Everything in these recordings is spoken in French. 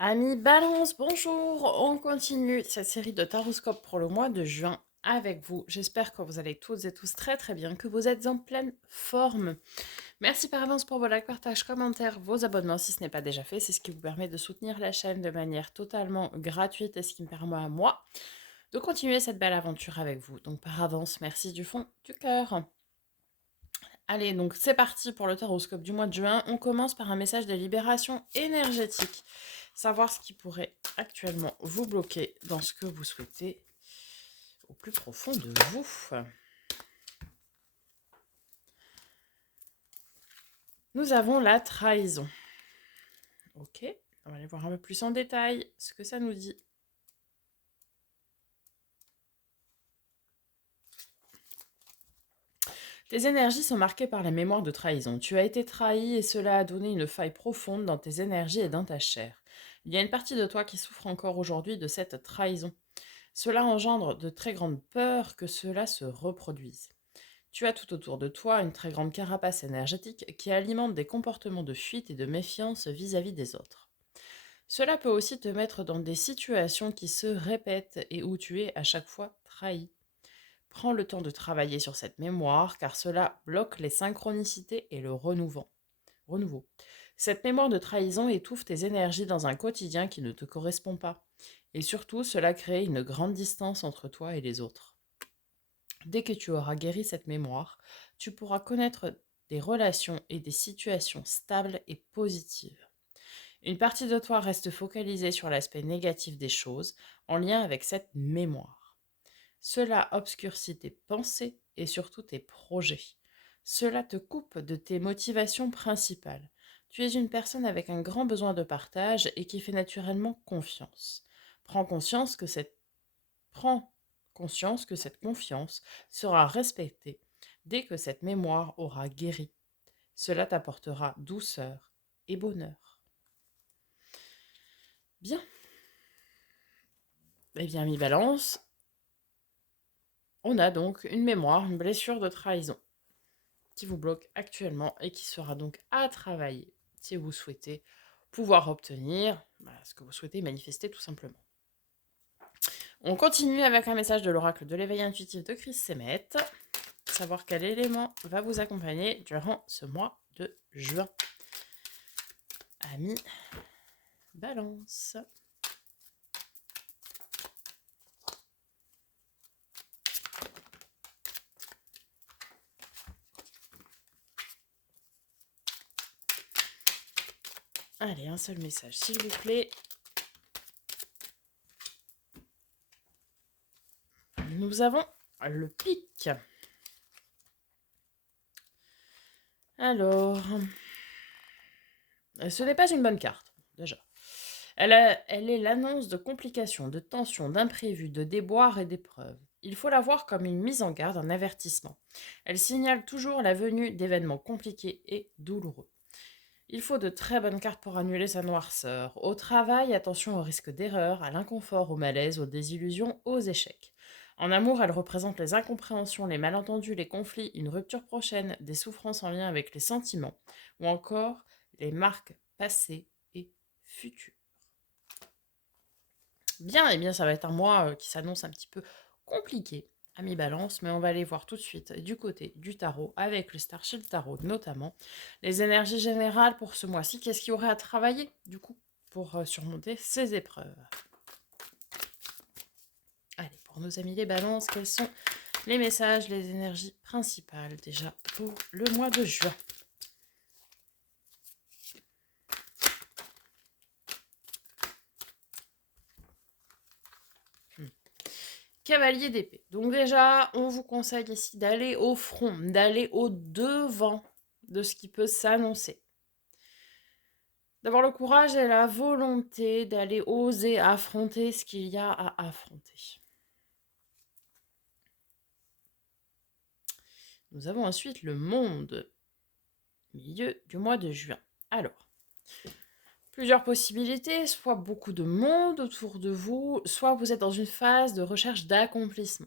Amis Balance, bonjour! On continue cette série de taroscopes pour le mois de juin avec vous. J'espère que vous allez toutes et tous très très bien, que vous êtes en pleine forme. Merci par avance pour vos likes, partages, commentaires, vos abonnements si ce n'est pas déjà fait. C'est ce qui vous permet de soutenir la chaîne de manière totalement gratuite et ce qui me permet à moi de continuer cette belle aventure avec vous. Donc par avance, merci du fond du cœur. Allez, donc c'est parti pour le taroscope du mois de juin. On commence par un message de libération énergétique. Savoir ce qui pourrait actuellement vous bloquer dans ce que vous souhaitez au plus profond de vous. Nous avons la trahison. Ok, on va aller voir un peu plus en détail ce que ça nous dit. Tes énergies sont marquées par la mémoire de trahison. Tu as été trahi et cela a donné une faille profonde dans tes énergies et dans ta chair. Il y a une partie de toi qui souffre encore aujourd'hui de cette trahison. Cela engendre de très grandes peurs que cela se reproduise. Tu as tout autour de toi une très grande carapace énergétique qui alimente des comportements de fuite et de méfiance vis-à-vis des autres. Cela peut aussi te mettre dans des situations qui se répètent et où tu es à chaque fois trahi. Prends le temps de travailler sur cette mémoire car cela bloque les synchronicités et le renouveau. Cette mémoire de trahison étouffe tes énergies dans un quotidien qui ne te correspond pas. Et surtout, cela crée une grande distance entre toi et les autres. Dès que tu auras guéri cette mémoire, tu pourras connaître des relations et des situations stables et positives. Une partie de toi reste focalisée sur l'aspect négatif des choses en lien avec cette mémoire. Cela obscurcit tes pensées et surtout tes projets. Cela te coupe de tes motivations principales. Tu es une personne avec un grand besoin de partage et qui fait naturellement confiance. Prends conscience que cette Prends conscience que cette confiance sera respectée dès que cette mémoire aura guéri. Cela t'apportera douceur et bonheur. Bien. Eh bien, mi balance, on a donc une mémoire, une blessure de trahison qui vous bloque actuellement et qui sera donc à travailler si vous souhaitez pouvoir obtenir ce que vous souhaitez manifester tout simplement. On continue avec un message de l'oracle de l'éveil intuitif de Chris Semet. Savoir quel élément va vous accompagner durant ce mois de juin. Amis Balance. Allez, un seul message, s'il vous plaît. Nous avons le pic. Alors, ce n'est pas une bonne carte, déjà. Elle est l'annonce de complications, de tensions, d'imprévus, de déboires et d'épreuves. Il faut la voir comme une mise en garde, un avertissement. Elle signale toujours la venue d'événements compliqués et douloureux. Il faut de très bonnes cartes pour annuler sa noirceur. Au travail, attention au risque d'erreur, à l'inconfort, au malaise, aux désillusions, aux échecs. En amour, elle représente les incompréhensions, les malentendus, les conflits, une rupture prochaine, des souffrances en lien avec les sentiments, ou encore les marques passées et futures. Bien, eh bien, ça va être un mois qui s'annonce un petit peu compliqué à mi-balance, mais on va aller voir tout de suite du côté du tarot, avec le Starshield Tarot notamment, les énergies générales pour ce mois-ci. Qu'est-ce qu'il y aurait à travailler, du coup, pour surmonter ces épreuves? Allez, pour nos amis les balances, quels sont les messages, les énergies principales déjà pour le mois de juin? Cavalier d'épée. Donc déjà, on vous conseille ici d'aller au front, d'aller au devant de ce qui peut s'annoncer. D'avoir le courage et la volonté d'aller oser affronter ce qu'il y a à affronter. Nous avons ensuite le monde, milieu du mois de juin. Alors, plusieurs possibilités, soit beaucoup de monde autour de vous, soit vous êtes dans une phase de recherche d'accomplissement.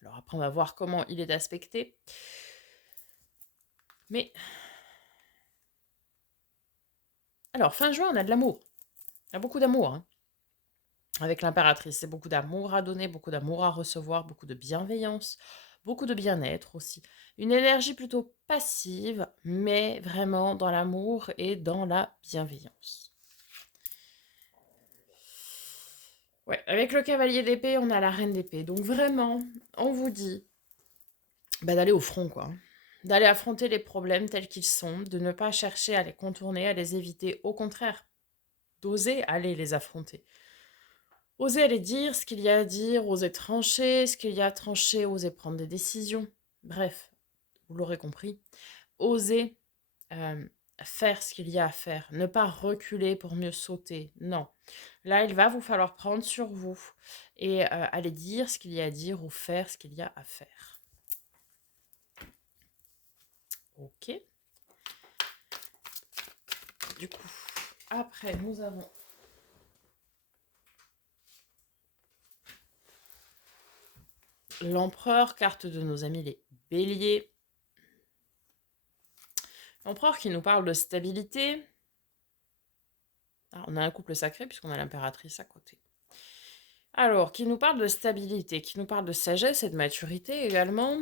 Alors après, on va voir comment il est aspecté. Mais, alors, fin juin, on a de l'amour. Il y a beaucoup d'amour, hein, avec l'impératrice. C'est beaucoup d'amour à donner, beaucoup d'amour à recevoir, beaucoup de bienveillance, beaucoup de bien-être aussi. Une énergie plutôt passive, mais vraiment dans l'amour et dans la bienveillance. Ouais, avec le cavalier d'épée, on a la reine d'épée. Donc vraiment, on vous dit d'aller au front, quoi. D'aller affronter les problèmes tels qu'ils sont, de ne pas chercher à les contourner, à les éviter. Au contraire, d'oser aller les affronter. Oser aller dire ce qu'il y a à dire, oser trancher ce qu'il y a à trancher, oser prendre des décisions. Bref, vous l'aurez compris. Oser euh, faire ce qu'il y a à faire. Ne pas reculer pour mieux sauter. Non. Là, il va vous falloir prendre sur vous et aller dire ce qu'il y a à dire ou faire ce qu'il y a à faire. Ok. Du coup, après, nous avons l'empereur, carte de nos amis les béliers. L'empereur qui nous parle de stabilité. Ah, on a un couple sacré puisqu'on a l'impératrice à côté. Alors, qui nous parle de stabilité, qui nous parle de sagesse et de maturité également.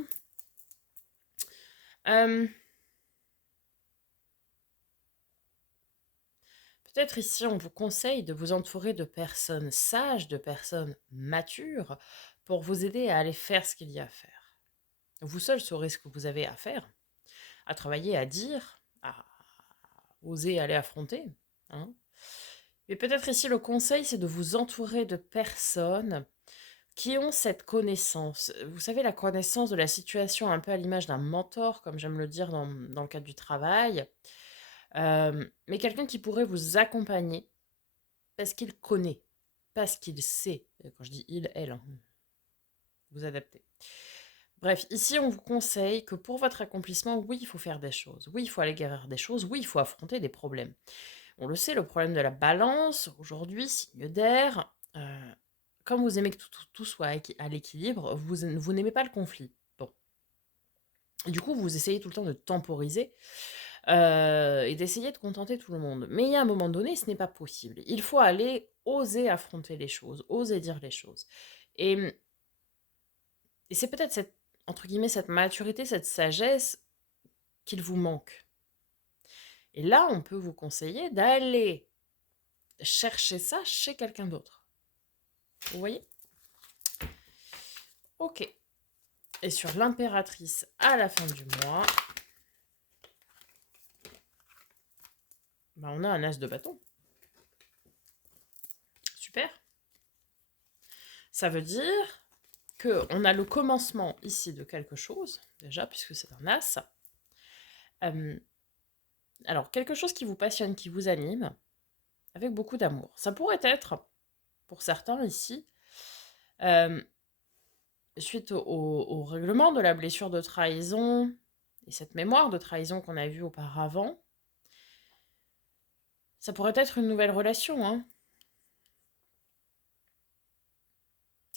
Euh, Peut-être ici, on vous conseille de vous entourer de personnes sages, de personnes matures, pour vous aider à aller faire ce qu'il y a à faire. Vous seul saurez ce que vous avez à faire, à travailler, à dire, à oser aller affronter. Hein. Mais peut-être ici, le conseil, c'est de vous entourer de personnes qui ont cette connaissance. Vous savez, la connaissance de la situation, un peu à l'image d'un mentor, comme j'aime le dire dans le cadre du travail, mais quelqu'un qui pourrait vous accompagner parce qu'il connaît, parce qu'il sait. Et quand je dis il, elle, hein, vous adaptez. Bref, ici, on vous conseille que pour votre accomplissement, oui, il faut faire des choses. Oui, il faut aller guérir des choses. Oui, il faut affronter des problèmes. On le sait, le problème de la balance, aujourd'hui, signe d'air, comme vous aimez que tout soit à l'équilibre, vous n'aimez pas le conflit. Bon. Et du coup, vous essayez tout le temps de temporiser et d'essayer de contenter tout le monde. Mais il y a un moment donné, ce n'est pas possible. Il faut aller oser affronter les choses, oser dire les choses. Et, et c'est peut-être cette, entre guillemets, cette maturité, cette sagesse qu'il vous manque. Et là, on peut vous conseiller d'aller chercher ça chez quelqu'un d'autre. Vous voyez? Ok. Et sur l'impératrice à la fin du mois, bah on a un as de bâton. Super. Ça veut dire qu'on a le commencement ici de quelque chose, déjà, puisque c'est un as. Alors, quelque chose qui vous passionne, qui vous anime, avec beaucoup d'amour. Ça pourrait être, pour certains ici, euh, suite au règlement de la blessure de trahison et cette mémoire de trahison qu'on a vue auparavant, ça pourrait être une nouvelle relation. Hein.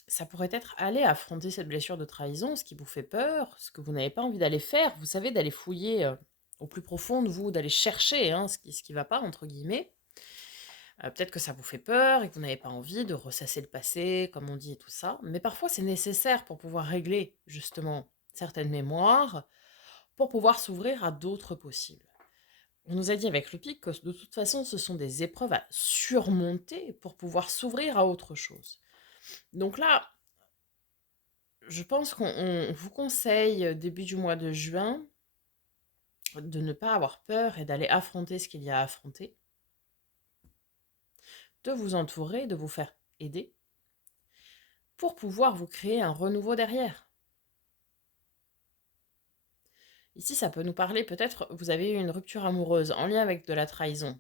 Ça pourrait être aller affronter cette blessure de trahison, ce qui vous fait peur, ce que vous n'avez pas envie d'aller faire. Vous savez, d'aller fouiller au plus profond de vous, d'aller chercher hein, ce qui va pas, entre guillemets. Peut-être que ça vous fait peur et que vous n'avez pas envie de ressasser le passé, comme on dit, et tout ça. Mais parfois, c'est nécessaire pour pouvoir régler, justement, certaines mémoires, pour pouvoir s'ouvrir à d'autres possibles. On nous a dit avec le pic que de toute façon, ce sont des épreuves à surmonter pour pouvoir s'ouvrir à autre chose. Donc là, je pense qu'on vous conseille, début du mois de juin, de ne pas avoir peur et d'aller affronter ce qu'il y a à affronter, de vous entourer, de vous faire aider, pour pouvoir vous créer un renouveau derrière. Ici, ça peut nous parler, peut-être, vous avez eu une rupture amoureuse en lien avec de la trahison.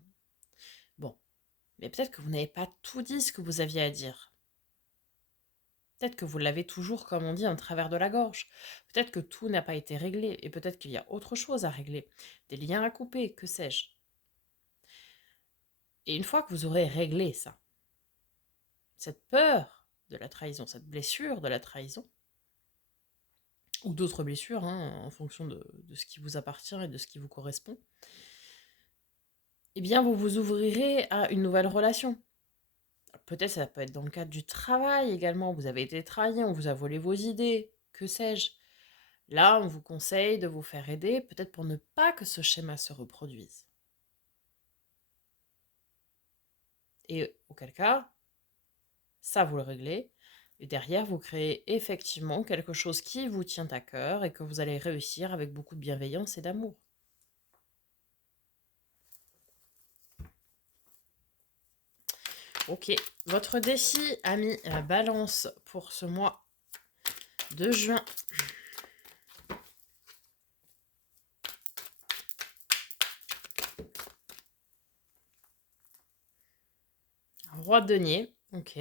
Bon, mais peut-être que vous n'avez pas tout dit ce que vous aviez à dire. Peut-être que vous l'avez toujours, comme on dit, en travers de la gorge. Peut-être que tout n'a pas été réglé, et peut-être qu'il y a autre chose à régler, des liens à couper, que sais-je. Et une fois que vous aurez réglé ça, cette peur de la trahison, cette blessure de la trahison, ou d'autres blessures, hein, en fonction de ce qui vous appartient et de ce qui vous correspond, eh bien, vous vous ouvrirez à une nouvelle relation. peut-être ça peut être dans le cadre du travail également. Vous avez été trahi, on vous a volé vos idées, que sais-je. Là, on vous conseille de vous faire aider, peut-être pour ne pas que ce schéma se reproduise. Et auquel cas, ça, vous le réglez. Et derrière, vous créez effectivement quelque chose qui vous tient à cœur et que vous allez réussir avec beaucoup de bienveillance et d'amour. Ok, votre défi, ami la balance pour ce mois de juin. Roi de denier, ok.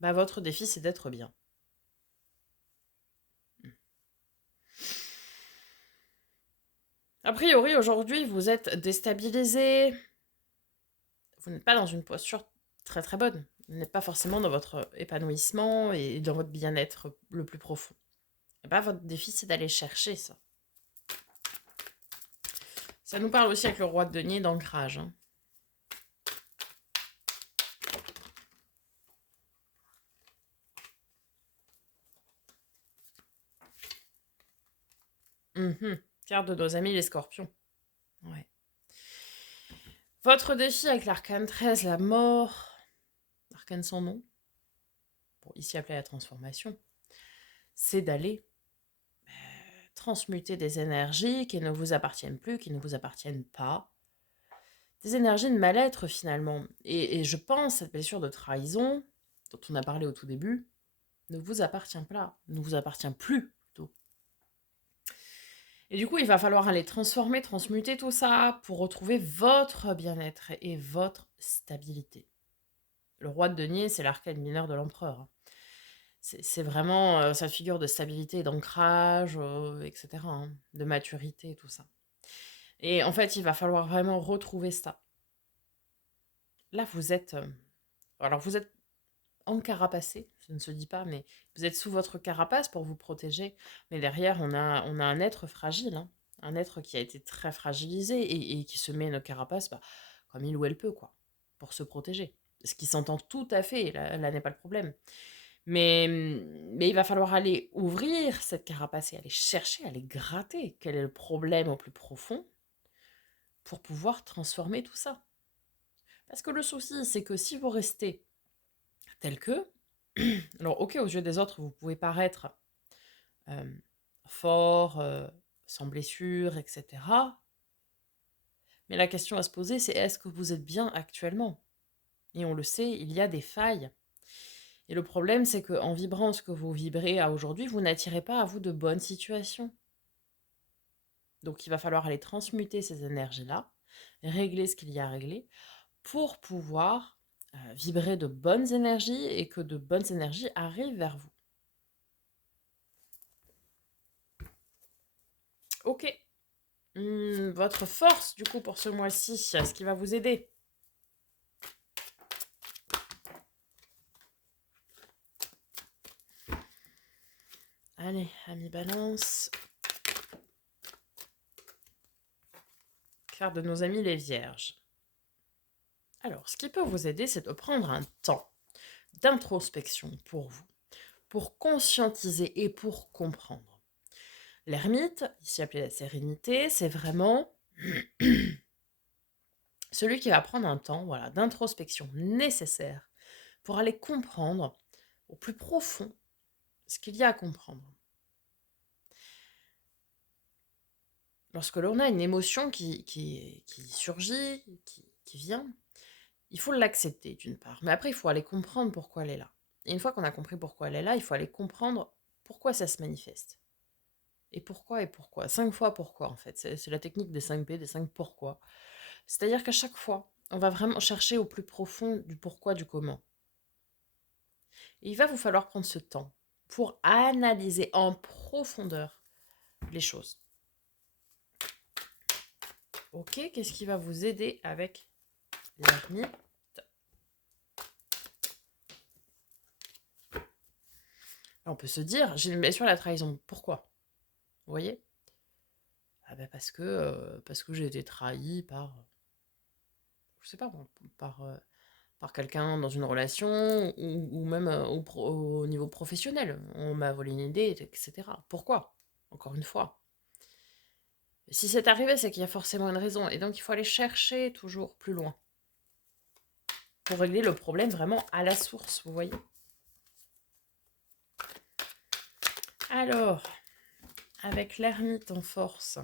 Bah, votre défi, c'est d'être bien. A priori, aujourd'hui, vous êtes déstabilisé. Vous n'êtes pas dans une posture très très bonne. Vous n'êtes pas forcément dans votre épanouissement et dans votre bien-être le plus profond. Et bah, votre défi, c'est d'aller chercher ça. Ça nous parle aussi avec le roi de denier d'ancrage. Hein. Carte de nos amis les scorpions. Ouais. Votre défi avec l'arcane 13, la mort, l'arcane sans nom, bon, ici appelé la transformation, c'est d'aller transmuter des énergies qui ne vous appartiennent plus, qui ne vous appartiennent pas. Des énergies de mal-être finalement. Et je pense cette blessure de trahison, dont on a parlé au tout début, ne vous appartient pas, ne vous appartient plus plutôt. Et du coup, il va falloir aller transformer, transmuter tout ça pour retrouver votre bien-être et votre stabilité. Le roi de denier, c'est l'arcane mineur de l'empereur. Hein. C'est vraiment sa figure de stabilité, d'ancrage, etc., hein, de maturité, tout ça. Et en fait, il va falloir vraiment retrouver ça. Là, vous êtes... alors, vous êtes encarapacé, ça ne se dit pas, mais vous êtes sous votre carapace pour vous protéger. Mais derrière, on a un être fragile, hein, un être qui a été très fragilisé et qui se met une carapace bah, comme il ou elle peut, quoi, pour se protéger. Ce qui s'entend tout à fait, là n'est pas le problème. Mais il va falloir aller ouvrir cette carapace et aller chercher, aller gratter quel est le problème au plus profond pour pouvoir transformer tout ça. Parce que le souci, c'est que si vous restez tel que, alors ok, aux yeux des autres, vous pouvez paraître euh, fort, sans blessure, etc. Mais la question à se poser, c'est est-ce que vous êtes bien actuellement? Et on le sait, il y a des failles. Et le problème, c'est qu'en vibrant ce que vous vibrez à aujourd'hui, vous n'attirez pas à vous de bonnes situations. Donc il va falloir aller transmuter ces énergies-là, régler ce qu'il y a à régler, pour pouvoir vibrer de bonnes énergies et que de bonnes énergies arrivent vers vous. Ok. Votre force, du coup, pour ce mois-ci, ce qui va vous aider. Allez, amis balance. Carte de nos amis les vierges. Alors, ce qui peut vous aider, c'est de prendre un temps d'introspection pour vous, pour conscientiser et pour comprendre. L'ermite, ici appelé la sérénité, c'est vraiment celui qui va prendre un temps voilà, d'introspection nécessaire pour aller comprendre au plus profond ce qu'il y a à comprendre. Lorsque l'on a une émotion qui surgit, qui vient, il faut l'accepter d'une part. Mais après, il faut aller comprendre pourquoi elle est là. Et une fois qu'on a compris pourquoi elle est là, il faut aller comprendre pourquoi ça se manifeste. Et pourquoi. 5 fois pourquoi, en fait. C'est la technique des 5 P, des 5 pourquoi. C'est-à-dire qu'à chaque fois, on va vraiment chercher au plus profond du pourquoi, du comment. Et il va vous falloir prendre ce temps pour analyser en profondeur les choses. Ok, qu'est-ce qui va vous aider avec l'ermite? On peut se dire, j'ai une blessure à la trahison. Pourquoi? Vous voyez? Ah ben parce que j'ai été trahi par, je sais pas, par par quelqu'un dans une relation ou même au niveau professionnel. On m'a volé une idée, etc. Pourquoi? Encore une fois. Si c'est arrivé, c'est qu'il y a forcément une raison. Et donc, il faut aller chercher toujours plus loin pour régler le problème vraiment à la source, vous voyez? Alors, avec l'ermite en force.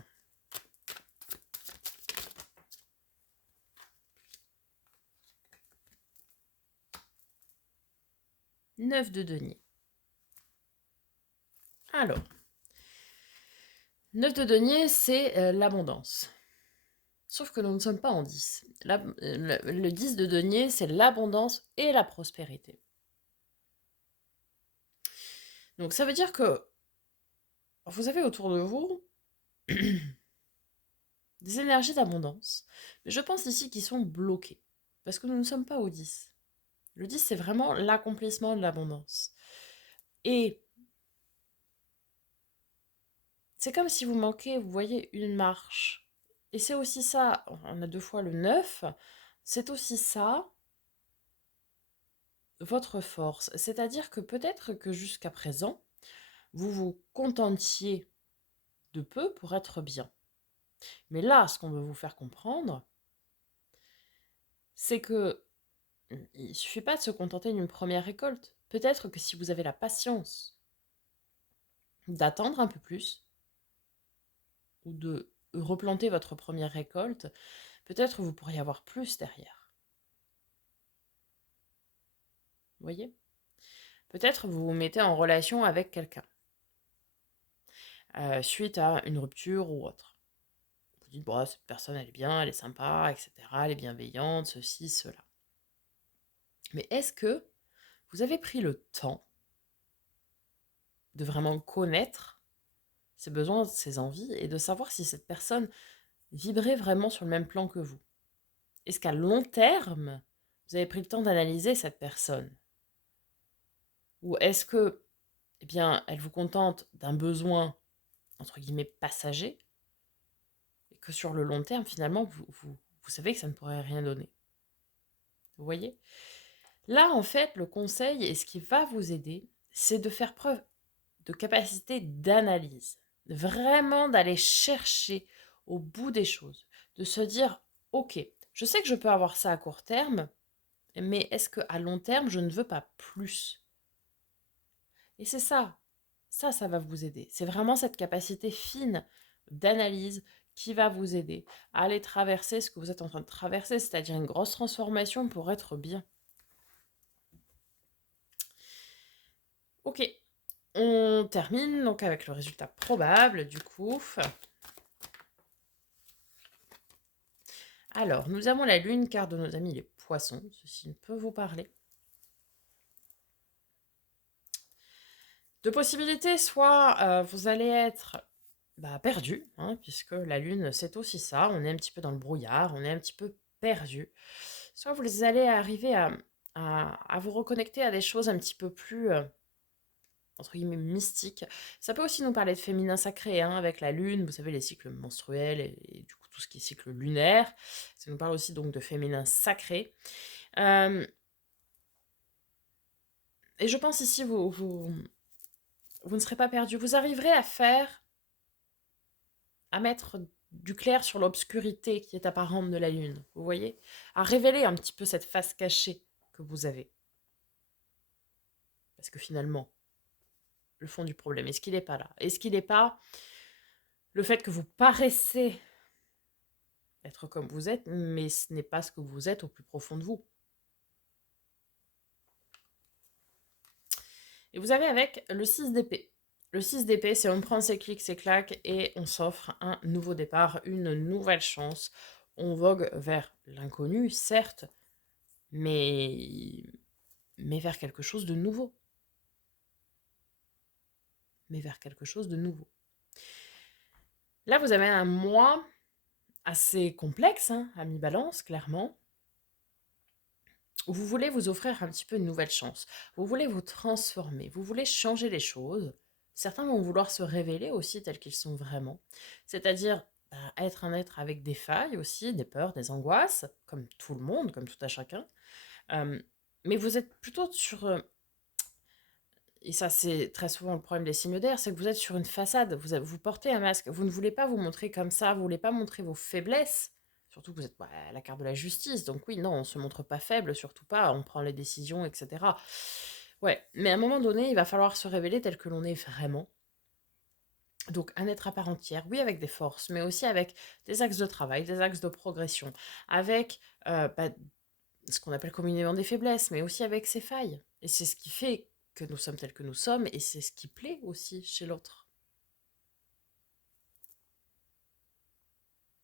9 de denier. Alors, 9 de denier, c'est l'abondance. Sauf que nous ne sommes pas en 10. Le 10 de denier, c'est l'abondance et la prospérité. Donc ça veut dire que vous avez autour de vous des énergies d'abondance. Mais je pense ici qu'ils sont bloqués. Parce que nous ne sommes pas au 10. Le 10, c'est vraiment l'accomplissement de l'abondance. Et c'est comme si vous manquez, vous voyez, une marche. Et c'est aussi ça, on a 2 fois le 9, c'est aussi ça, votre force. C'est-à-dire que peut-être que jusqu'à présent, vous vous contentiez de peu pour être bien. Mais là, ce qu'on veut vous faire comprendre, c'est que il suffit pas de se contenter d'une première récolte. Peut-être que si vous avez la patience d'attendre un peu plus, ou de replanter votre première récolte, peut-être vous pourriez avoir plus derrière. Vous voyez? Peut-être vous vous mettez en relation avec quelqu'un, suite à une rupture ou autre. Vous dites, bon, cette personne, elle est bien, elle est sympa, etc., elle est bienveillante, ceci, cela. Mais est-ce que vous avez pris le temps de vraiment connaître ses besoins, ses envies, et de savoir si cette personne vibrait vraiment sur le même plan que vous? Est-ce qu'à long terme, vous avez pris le temps d'analyser cette personne? Ou est-ce que, eh bien, elle vous contente d'un besoin, entre guillemets, passager, et que sur le long terme, finalement, vous savez que ça ne pourrait rien donner? Vous voyez? Là, en fait, le conseil, et ce qui va vous aider, c'est de faire preuve de capacité d'analyse. Vraiment d'aller chercher au bout des choses. De se dire, ok, je sais que je peux avoir ça à court terme, mais est-ce qu'à long terme, je ne veux pas plus? Et c'est ça. Ça va vous aider. C'est vraiment cette capacité fine d'analyse qui va vous aider à aller traverser ce que vous êtes en train de traverser, c'est-à-dire une grosse transformation pour être bien. Ok, on termine donc avec le résultat probable du coup. Alors, nous avons la lune, carte de nos amis les poissons. Ceci ne peut vous parler. Deux possibilités, soit vous allez être perdu, hein, puisque la lune, c'est aussi ça. On est un petit peu dans le brouillard, on est un petit peu perdu. Soit vous allez arriver à vous reconnecter à des choses un petit peu plus, entre guillemets, mystiques. Ça peut aussi nous parler de féminin sacré, hein, avec la lune, vous savez, les cycles menstruels et du coup tout ce qui est cycle lunaire. Ça nous parle aussi donc de féminin sacré. Euh, et je pense ici, vous ne serez pas perdu. Vous arriverez à mettre du clair sur l'obscurité qui est apparente de la lune, vous voyez? À révéler un petit peu cette face cachée que vous avez. Parce que finalement, le fond du problème, est-ce qu'il n'est pas là? Est-ce qu'il n'est pas le fait que vous paraissez être comme vous êtes, mais ce n'est pas ce que vous êtes au plus profond de vous? Et vous avez avec le 6 d'épée. Le 6 d'épée, c'est on prend ses clics, ses claques et on s'offre un nouveau départ, une nouvelle chance. On vogue vers l'inconnu, certes, mais, mais vers quelque chose de nouveau. Mais vers quelque chose de nouveau. Là, vous avez un mois assez complexe, hein, à mi-balance, clairement, où vous voulez vous offrir un petit peu une nouvelle chance. Vous voulez vous transformer, vous voulez changer les choses. Certains vont vouloir se révéler aussi tels qu'ils sont vraiment, c'est-à-dire être un être avec des failles aussi, des peurs, des angoisses, comme tout le monde, comme tout à chacun, Hem, mais vous êtes plutôt sur, et ça, c'est très souvent le problème des signes d'air, c'est que vous êtes sur une façade, vous portez un masque, vous ne voulez pas vous montrer comme ça, vous voulez pas montrer vos faiblesses, surtout que vous êtes, bah, la carte de la justice, donc oui, non, on se montre pas faible, surtout pas, on prend les décisions, et cetera. Ouais, mais à un moment donné, il va falloir se révéler tel que l'on est vraiment. Donc un être à part entière, oui, avec des forces, mais aussi avec des axes de travail, des axes de progression, avec, bah, ce qu'on appelle communément des faiblesses, mais aussi avec ses failles. Et c'est ce qui fait que nous sommes tels que nous sommes, et c'est ce qui plaît aussi chez l'autre.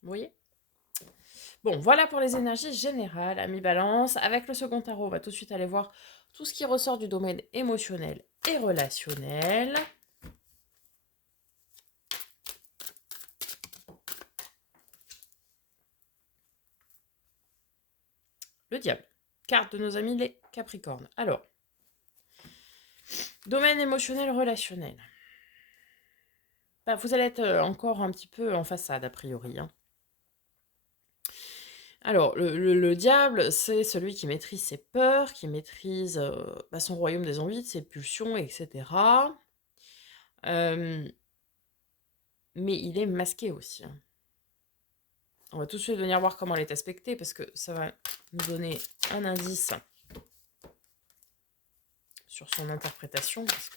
Vous voyez? Bon, voilà pour les énergies générales, ami Balance. Avec le second tarot, on va tout de suite aller voir tout ce qui ressort du domaine émotionnel et relationnel. Le diable. Carte de nos amis les Capricornes. Alors, domaine émotionnel relationnel. Bah, vous allez être encore un petit peu en façade, a priori, hein. Alors, le diable, c'est celui qui maîtrise ses peurs, qui maîtrise bah, son royaume des envies, ses pulsions, etc. Euh, mais il est masqué aussi, hein. On va tout de suite venir voir comment elle est aspectée, parce que ça va nous donner un indice sur son interprétation. Parce que...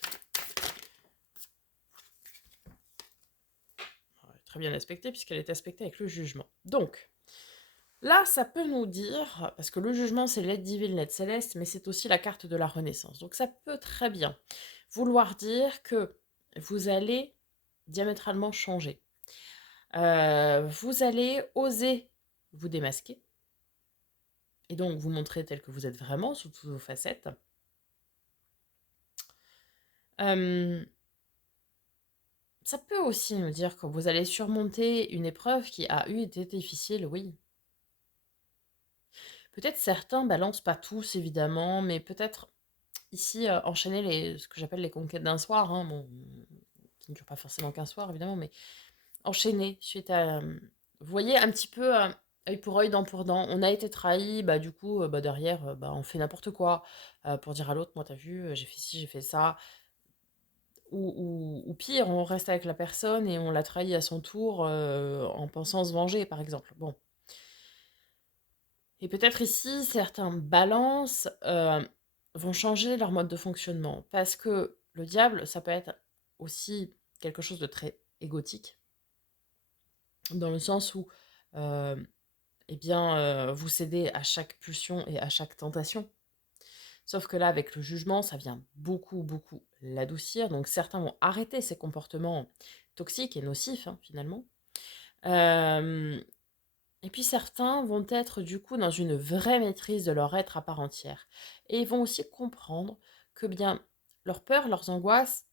elle est très bien aspectée, puisqu'elle est aspectée avec le jugement. Donc, là, ça peut nous dire, parce que le jugement, c'est l'aide divine, l'aide céleste, mais c'est aussi la carte de la renaissance. Donc ça peut très bien vouloir dire que vous allez diamétralement changer. Vous allez oser vous démasquer, et donc vous montrer tel que vous êtes vraiment, sous toutes vos facettes. Euh, Ça peut aussi nous dire que vous allez surmonter une épreuve qui a été difficile, oui. Peut-être certains balancent pas tous, évidemment, mais peut-être ici enchaîner ce que j'appelle les conquêtes d'un soir, hein, bon, qui ne dure pas forcément qu'un soir, évidemment, mais enchaîner suite à... vous voyez, un petit peu œil pour œil, dent pour dent. On a été trahi, bah du coup, bah, derrière, bah, on fait n'importe quoi pour dire à l'autre, moi, t'as vu, j'ai fait ci, j'ai fait ça. Ou pire, on reste avec la personne et on l'a trahi à son tour en pensant se venger, par exemple. Bon. Et peut-être ici, certains balances vont changer leur mode de fonctionnement. Parce que le diable, ça peut être aussi quelque chose de très égotique, dans le sens où euh, eh bien, vous cédez à chaque pulsion et à chaque tentation. Sauf que là, avec le jugement, ça vient beaucoup, beaucoup l'adoucir. Donc certains vont arrêter ces comportements toxiques et nocifs, hein, finalement. Euh, et puis certains vont être du coup dans une vraie maîtrise de leur être à part entière. Et ils vont aussi comprendre que bien leurs peurs, leurs angoisses,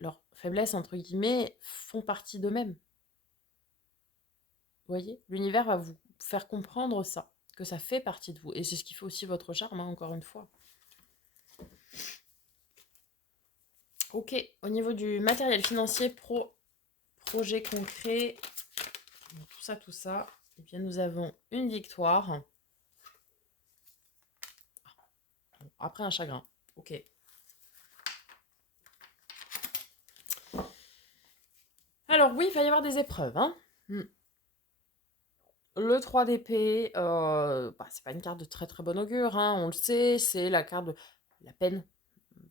leurs faiblesses, entre guillemets, font partie d'eux-mêmes. Vous voyez? L'univers va vous faire comprendre ça, que ça fait partie de vous. Et c'est ce qui fait aussi votre charme, hein, encore une fois. Ok, au niveau du matériel financier, projet concret, tout ça, et bien nous avons une victoire. Après un chagrin. Ok. Alors oui, il va y avoir des épreuves, hein. Le 3 d'épée, bah, c'est pas une carte de très très bon augure, hein, on le sait, c'est la carte de la peine,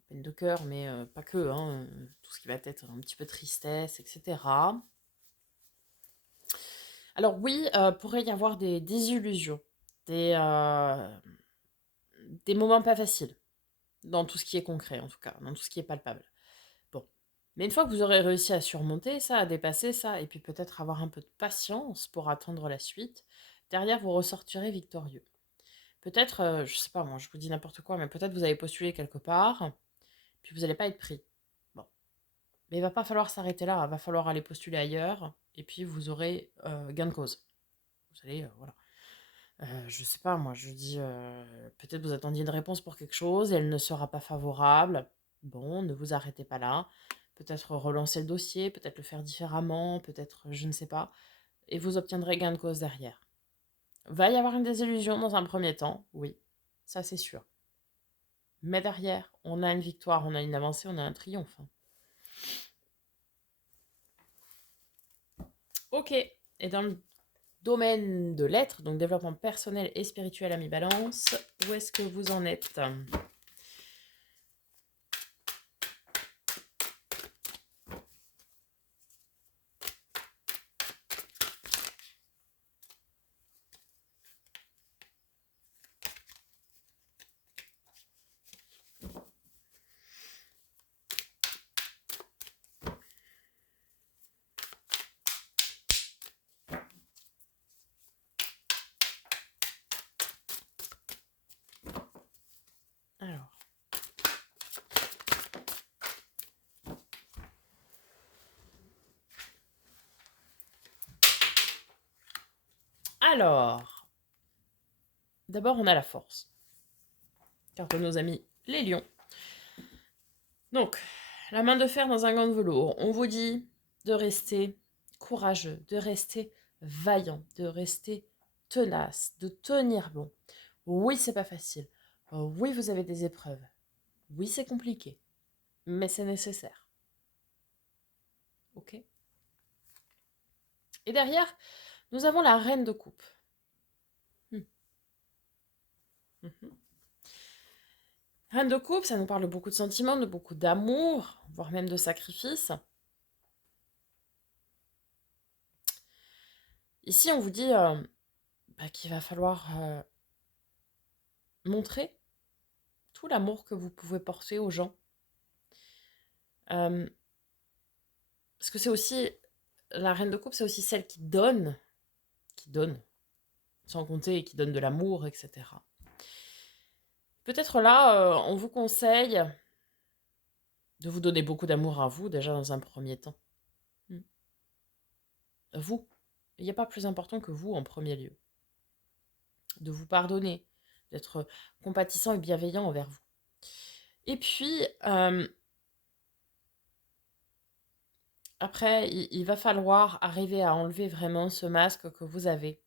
peine de cœur, mais pas que, hein, tout ce qui va être un petit peu tristesse, etc. Alors oui, pourrait y avoir des désillusions, des, euh, des moments pas faciles, dans tout ce qui est concret en tout cas, dans tout ce qui est palpable. Bon. Mais une fois que vous aurez réussi à surmonter ça, à dépasser ça, et puis peut-être avoir un peu de patience pour attendre la suite, derrière vous ressortirez victorieux. Peut-être, je sais pas moi, je vous dis n'importe quoi, mais peut-être vous avez postulé quelque part, puis vous n'allez pas être pris. Bon. Mais il va pas falloir s'arrêter là, il va falloir aller postuler ailleurs, et puis vous aurez gain de cause. Vous allez, voilà. Je sais pas moi, je dis, peut-être vous attendiez une réponse pour quelque chose et elle ne sera pas favorable. Bon, ne vous arrêtez pas là. Peut-être relancer le dossier, peut-être le faire différemment, peut-être je ne sais pas. Et vous obtiendrez gain de cause derrière. Va y avoir une désillusion dans un premier temps, oui. ça c'est sûr. Mais derrière, on a une victoire, on a une avancée, on a un triomphe. Ok, et dans le domaine de l'être, donc développement personnel et spirituel, ami Balance, où est-ce que vous en êtes? Alors. Alors, d'abord, on a la force. Carte de nos amis, les lions. Donc, la main de fer dans un gant de velours. On vous dit de rester courageux, de rester vaillant, de rester tenace, de tenir bon. Oui, c'est pas facile. Oui, vous avez des épreuves. Oui, c'est compliqué. Mais c'est nécessaire. Ok? Et derrière, nous avons la reine de coupe. Mhm. Reine de coupe, ça nous parle de beaucoup de sentiments, de beaucoup d'amour, voire même de sacrifice. Ici, on vous dit qu'il va falloir montrer tout l'amour que vous pouvez porter aux gens. Euh, parce que c'est aussi, la reine de coupe, c'est aussi celle qui donne, sans compter, et qui donne de l'amour, etc. Peut-être là, on vous conseille de vous donner beaucoup d'amour à vous, déjà dans un premier temps. Vous. Il n'y a pas plus important que vous en premier lieu. De vous pardonner, d'être compatissant et bienveillant envers vous. Et puis, après, il va falloir arriver à enlever vraiment ce masque que vous avez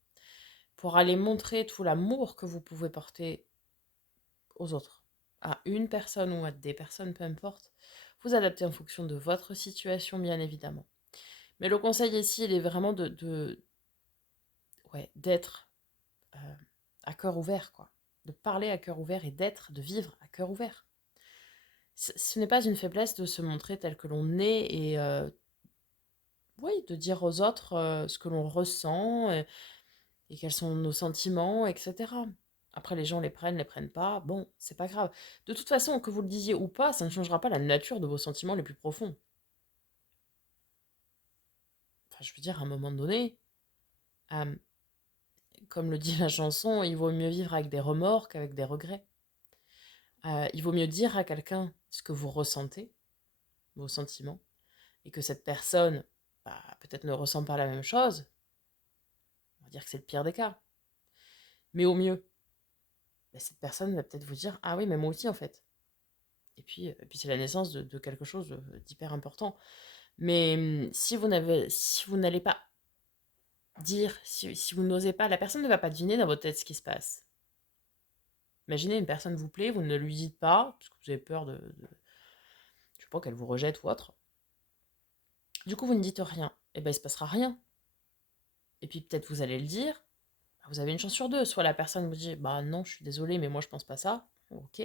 pour aller montrer tout l'amour que vous pouvez porter aux autres. À une personne ou à des personnes, peu importe. Vous adaptez en fonction de votre situation, bien évidemment. Mais le conseil ici, il est vraiment d'être à cœur ouvert, quoi. De parler à cœur ouvert et de vivre à cœur ouvert. Ce n'est pas une faiblesse de se montrer tel que l'on est et de dire aux autres ce que l'on ressent et quels sont nos sentiments, etc. Après, les gens les prennent pas, bon, c'est pas grave. De toute façon, que vous le disiez ou pas, ça ne changera pas la nature de vos sentiments les plus profonds. Enfin, je veux dire, à un moment donné, euh, comme le dit la chanson, il vaut mieux vivre avec des remords qu'avec des regrets. Il vaut mieux dire à quelqu'un ce que vous ressentez, vos sentiments, et que cette personne, peut-être ne ressent pas la même chose. On va dire que c'est le pire des cas. Mais au mieux, cette personne va peut-être vous dire: ah oui, mais moi aussi en fait. Et puis c'est la naissance de quelque chose d'hyper important. Mais si vous n'allez pas dire, si vous n'osez pas, la personne ne va pas deviner dans votre tête ce qui se passe. Imaginez, une personne vous plaît, vous ne lui dites pas, parce que vous avez peur je sais pas, qu'elle vous rejette ou autre. Du coup, vous ne dites rien. Et ben, il se passera rien. Et puis peut-être vous allez le dire. Vous avez une chance sur deux. Soit la personne vous dit: bah non, je suis désolée, mais moi je pense pas ça. Ok.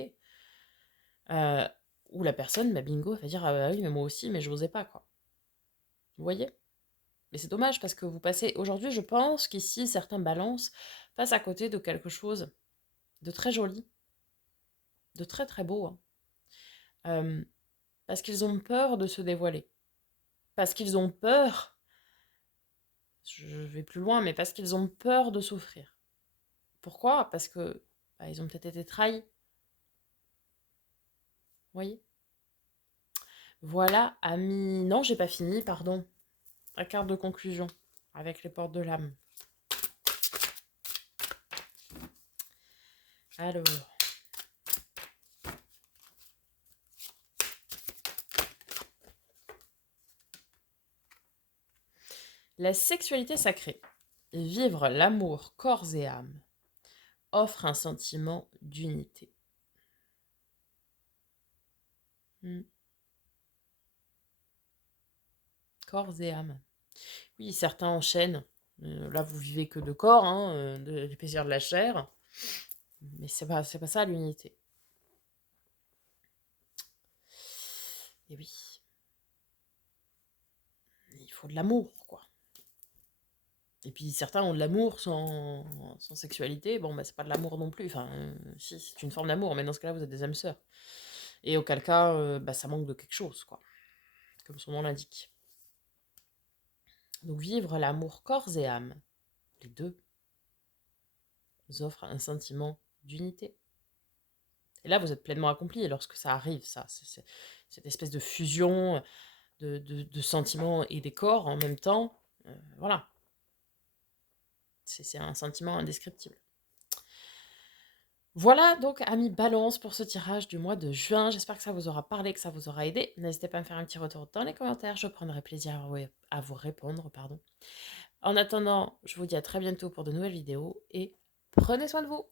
Euh, ou la personne, bingo, elle va dire: ah bah oui, mais moi aussi, mais je n'osais pas, quoi. Vous voyez? Mais c'est dommage parce que vous passez. Aujourd'hui, je pense qu'ici, certains balances passent à côté de quelque chose de très joli, de très très beau, hein. Euh, Parce qu'ils ont peur de se dévoiler. Parce qu'ils ont peur, je vais plus loin, mais parce qu'ils ont peur de souffrir. Pourquoi? Parce que ils ont peut-être été trahis. Vous voyez? Voilà, amis. Non, j'ai pas fini, pardon. La carte de conclusion avec les portes de l'âme. Alors, la sexualité sacrée. Vivre l'amour corps et âme. offre un sentiment d'unité. Mmh. Corps et âme. Oui, certains enchaînent. Là, vous vivez que de corps, hein, du plaisir de la chair, mais c'est pas ça l'unité. Et oui, il faut de l'amour, quoi. Et puis certains ont de l'amour sans sexualité. Bon, bah, c'est pas de l'amour non plus. Enfin, si, c'est une forme d'amour, mais dans ce cas-là, vous êtes des âmes sœurs. Et auquel cas, bah, ça manque de quelque chose, quoi, comme son nom l'indique. Donc vivre l'amour corps et âme, les deux, nous offrent un sentiment d'unité. Et là, vous êtes pleinement accompli lorsque ça arrive, ça. C'est cette espèce de fusion de sentiments et des corps en même temps. Voilà, c'est un sentiment indescriptible. Voilà donc, amis Balance, pour ce tirage du mois de juin. J'espère que ça vous aura parlé, que ça vous aura aidé. N'hésitez pas à me faire un petit retour dans les commentaires. Je prendrai plaisir à vous répondre, pardon. En attendant, je vous dis à très bientôt pour de nouvelles vidéos et prenez soin de vous.